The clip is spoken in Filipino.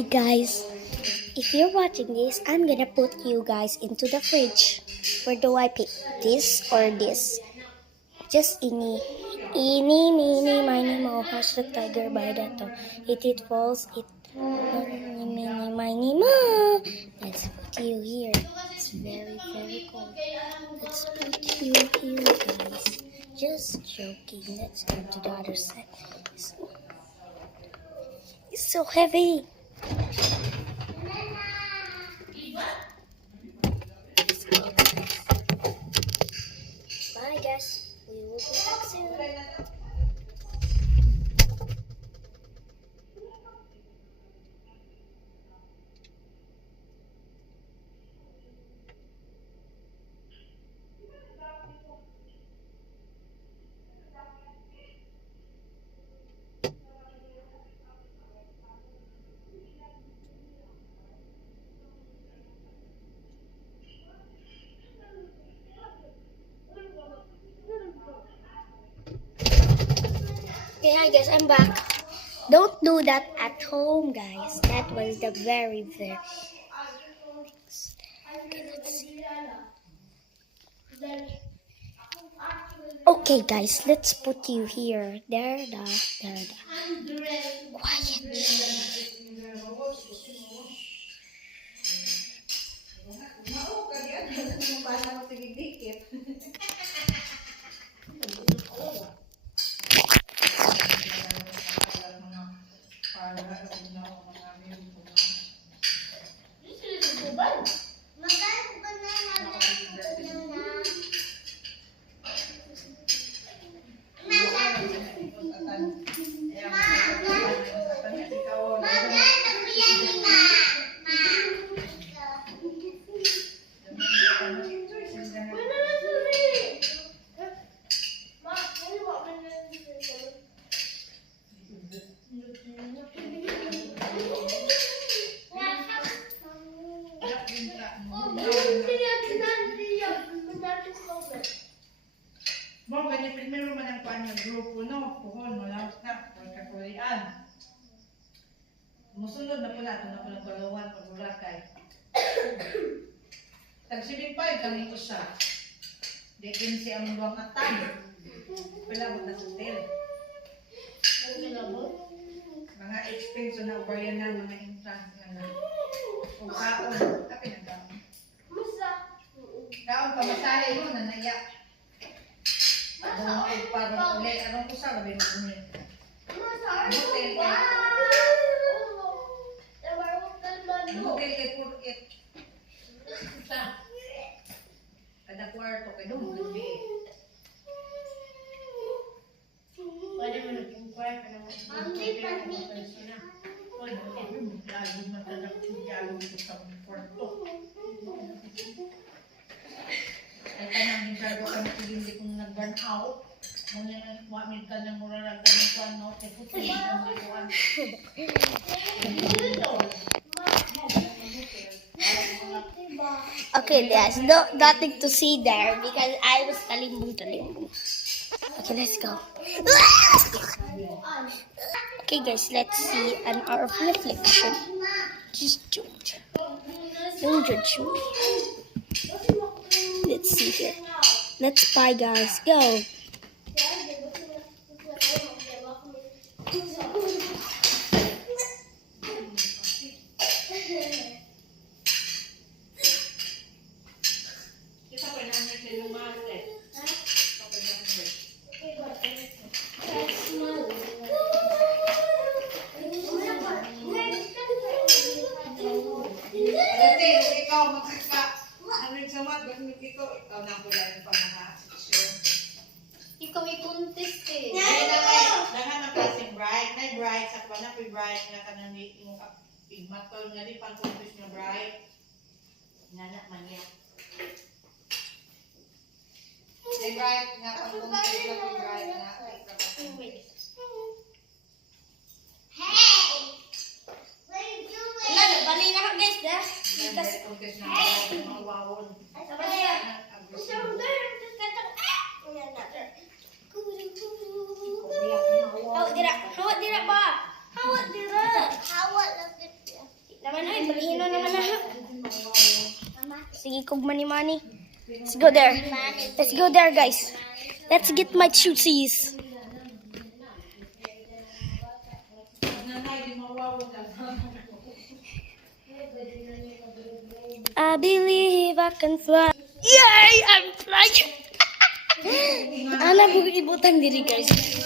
Hey guys, if you're watching this, I'm gonna put you guys into the fridge. Where do I pick? This or this? Just mini, mo. Hashtag tiger by that. It falls, mini, mo. Let's put you here. It's very, very cold. Let's put you here, guys. Just joking. Let's go to the other side. It's so heavy. Bye guys, we will be back soon. Okay, hi guys, I'm back. Don't do that at home, guys. That was the very. Okay, let's see. Okay, guys, let's put you here. There. Quiet. Mo ganyan primero man ang kuan ng grupo no, puhon mo lang na pagkakulian. Musunod na pula ito na pulang kalawan pag-Boracay. Tag-75 kami usa. Di 15 ang buwang atan. Pila mo na hotel. Mga expense na ubayan na mga entrance na. O kaon, tapi na kaon. Kaon pamasahe mo na naiyak. Parang ulit, anong kusa gabi mo ulit? Hotel ka. Hotel ka purkit. Kada kwarto ka doon, gabi. Pwede mo nagpungkway ka naman. Pwede mo lagi matanak kung sa kwarto. Ay kanang hintargo ka na hindi kung nag-burn out. Muna nang wamid ka ng murarag ka ng kwan, no? Kaya puti na mga kwan. Okay, there's nothing to see there because I was talimbung. Okay, let's go. Okay, guys, let's see an hour of reflection. Just don't judge me. Let's see here. Let's buy, guys. Go. Ikaw i-contest eh. Dahan na kasing bright. Na bright sa kwan na bright nga kanang imong pigmatol nga di pang contest nga bright. Nana man ya. Ay bright nga pang contest nga bright nga. Wala, bali na ka guys, dah. Kasi contest na bright mga wawon. Hawak dira ba? Hawak dira. Hawak lang. Sige, kog money. Let's go there. Let's go there, guys. Let's get my tootsies. Nanay, di mawawag na. I believe I can fly. Yay! I'm flying! Ana, bukod ibutan diri, guys.